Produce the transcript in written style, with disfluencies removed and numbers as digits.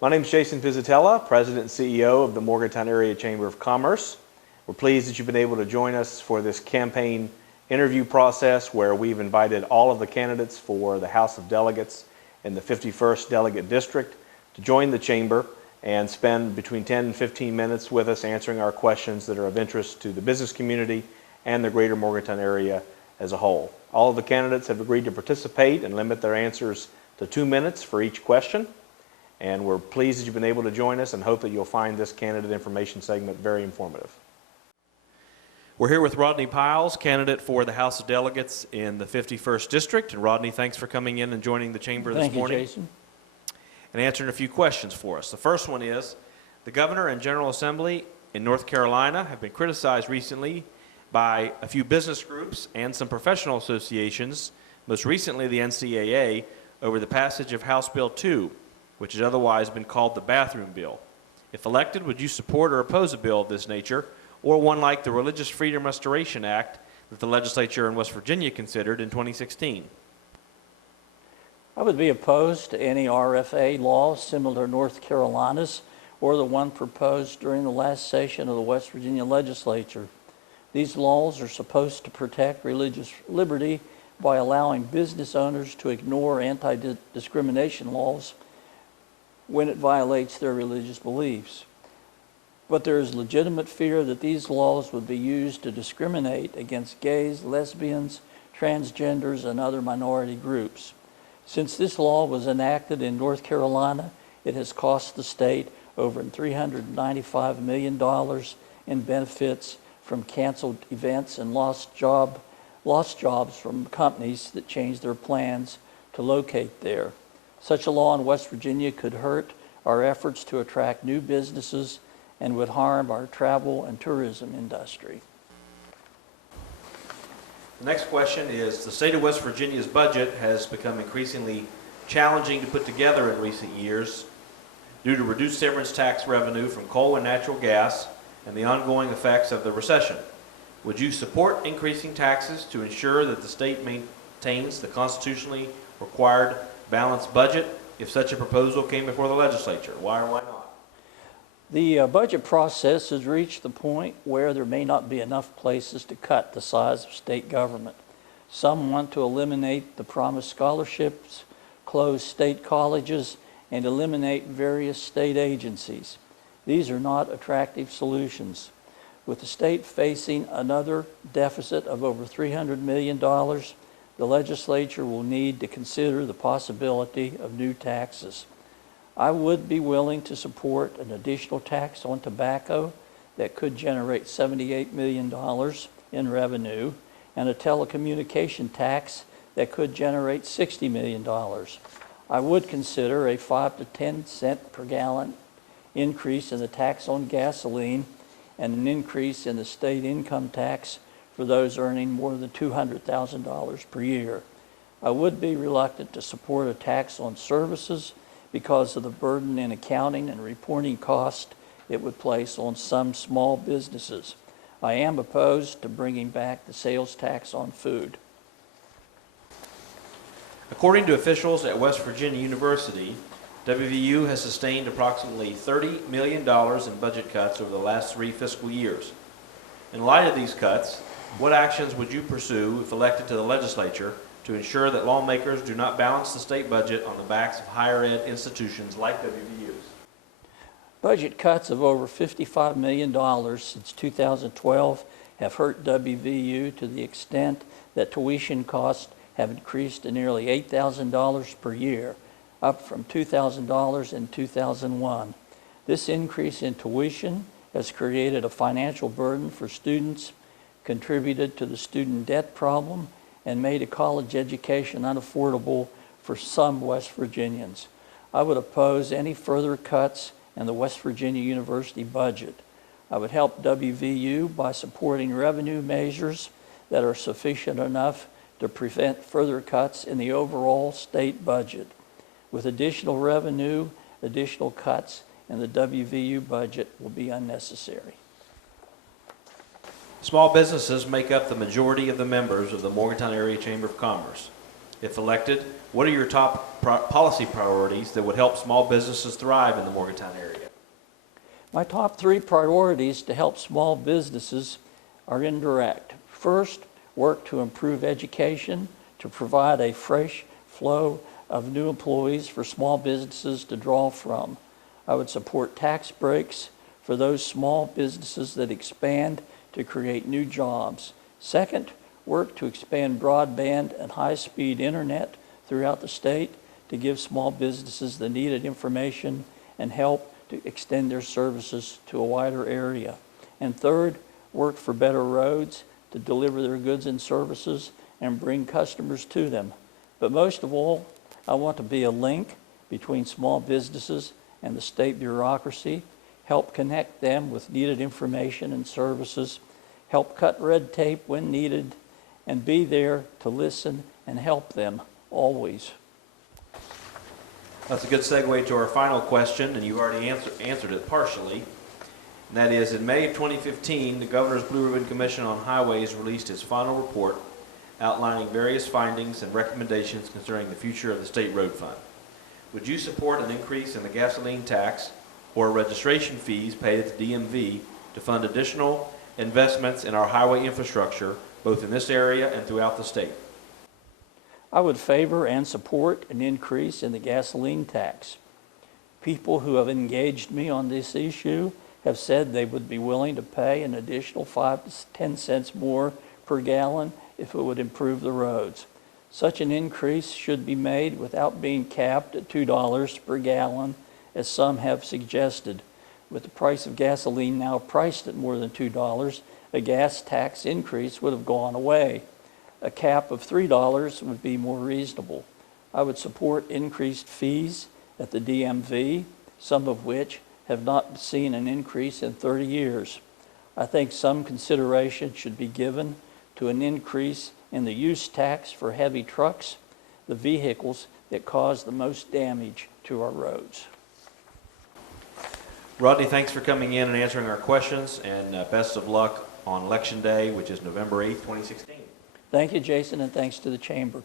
My name is Jason Pizatella, President and CEO of the Morgantown Area Chamber of Commerce. We're pleased that you've been able to join us for this campaign interview process where we've invited all of the candidates for the House of Delegates in the 51st Delegate District to join the Chamber and spend between 10 and 15 minutes with us answering our questions that are of interest to the business community and the greater Morgantown area as a whole. All of the candidates have agreed to participate and limit their answers to 2 minutes for each question. And we're pleased that you've been able to join us and hope that you'll find this candidate information segment very informative. We're here with Rodney Pyles, candidate for the House of Delegates in the 51st District. And Rodney, thanks for coming in and joining the Chamber this morning. Thank you, Jason. And answering a few questions for us. The first one is, the Governor and General Assembly in North Carolina have been criticized recently by a few business groups and some professional associations, most recently the NCAA, over the passage of House Bill 2, which has otherwise been called the bathroom bill. If elected, would you support or oppose a bill of this nature, or one like the Religious Freedom Restoration Act that the legislature in West Virginia considered in 2016? I would be opposed to any RFA law similar to North Carolina's or the one proposed during the last session of the West Virginia legislature. These laws are supposed to protect religious liberty by allowing business owners to ignore anti-discrimination laws when it violates their religious beliefs. But there is legitimate fear that these laws would be used to discriminate against gays, lesbians, transgenders, and other minority groups. Since this law was enacted in North Carolina, it has cost the state over $395 million in benefits from canceled events and lost jobs from companies that changed their plans to locate there. Such a law in West Virginia could hurt our efforts to attract new businesses and would harm our travel and tourism industry. The next question is, the state of West Virginia's budget has become increasingly challenging to put together in recent years due to reduced severance tax revenue from coal and natural gas and the ongoing effects of the recession. Would you support increasing taxes to ensure that the state maintains the constitutionally required balanced budget if such a proposal came before the legislature? Why or why not? The budget process has reached the point where there may not be enough places to cut the size of state government. Some want to eliminate the promised scholarships, close state colleges, and eliminate various state agencies. These are not attractive solutions. With the state facing another deficit of over $300 million, the legislature will need to consider the possibility of new taxes. I would be willing to support an additional tax on tobacco that could generate $78 million in revenue and a telecommunication tax that could generate $60 million. I would consider a 5 to 10 cent per gallon increase in the tax on gasoline and an increase in the state income tax for those earning more than $200,000 per year. I would be reluctant to support a tax on services because of the burden in accounting and reporting cost it would place on some small businesses. I am opposed to bringing back the sales tax on food. According to officials at West Virginia University, WVU has sustained approximately $30 million in budget cuts over the last 3 fiscal years. In light of these cuts, what actions would you pursue if elected to the legislature to ensure that lawmakers do not balance the state budget on the backs of higher ed institutions like WVU's? Budget cuts of over $55 million since 2012 have hurt WVU to the extent that tuition costs have increased to nearly $8,000 per year, up from $2,000 in 2001. This increase in tuition has created a financial burden for students, contributed to the student debt problem, and made a college education unaffordable for some West Virginians. I would oppose any further cuts in the West Virginia University budget. I would help WVU by supporting revenue measures that are sufficient enough to prevent further cuts in the overall state budget. With additional revenue, additional cuts in the WVU budget will be unnecessary. Small businesses make up the majority of the members of the Morgantown Area Chamber of Commerce. If elected, what are your top policy priorities that would help small businesses thrive in the Morgantown area? My top 3 priorities to help small businesses are indirect. First, work to improve education, to provide a fresh flow of new employees for small businesses to draw from. I would support tax breaks for those small businesses that expand to create new jobs. Second, work to expand broadband and high-speed internet throughout the state to give small businesses the needed information and help to extend their services to a wider area. And third, work for better roads to deliver their goods and services and bring customers to them. But most of all, I want to be a link between small businesses and the state bureaucracy, help connect them with needed information and services, help cut red tape when needed, and be there to listen and help them always. That's a good segue to our final question, and you already answered it partially. And that is, in May of 2015, the Governor's Blue Ribbon Commission on Highways released its final report outlining various findings and recommendations concerning the future of the State Road Fund. Would you support an increase in the gasoline tax or registration fees paid at the DMV to fund additional investments in our highway infrastructure, both in this area and throughout the state? I would favor and support an increase in the gasoline tax. People who have engaged me on this issue have said they would be willing to pay an additional 5 to 10 cents more per gallon if it would improve the roads. Such an increase should be made without being capped at $2 per gallon, as some have suggested. With the price of gasoline now priced at more than $2, a gas tax increase would have gone away. A cap of $3 would be more reasonable. I would support increased fees at the DMV, some of which have not seen an increase in 30 years. I think some consideration should be given to an increase in the use tax for heavy trucks, the vehicles that cause the most damage to our roads. Rodney, thanks for coming in and answering our questions, and best of luck on Election Day, which is November 8th, 2016. Thank you, Jason, and thanks to the Chamber.